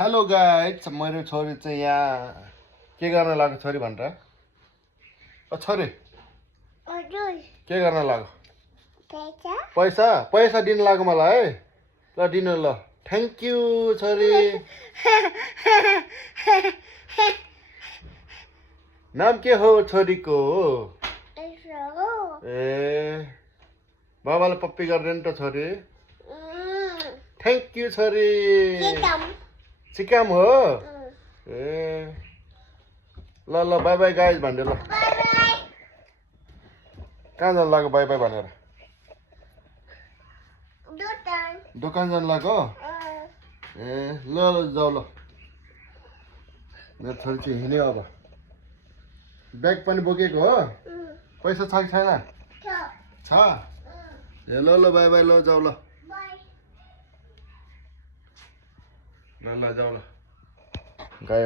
hello guys मेरो छोरी चाहिँ यहाँ के गर्न लाग्यो छोरी भनेर छोरी के गर्न लाग्यो पैसा पैसा दिन लाग्यो मलाई है ल दिनु ल थ्याङ्क यू छोरी नाम के हो छोरीको ए बाबाले पप्पी गर्ने नि त छोरी थ्याङ्क यू छोरी सिकाम हो ए ल ल बाई बाई गाइज भन्दै ल कहाँ जानु लाग्यो बाई बाई भनेर दोकान जानु लाग्यो ए ल ल जाऊ ल मेरो छोरी चाहिँ हिँड्यो अब ब्याग पनि बोकेको हो पैसा छ कि छैन छ ए ल ल बाई बाई ल जाऊ ल ल ल जाऊ ल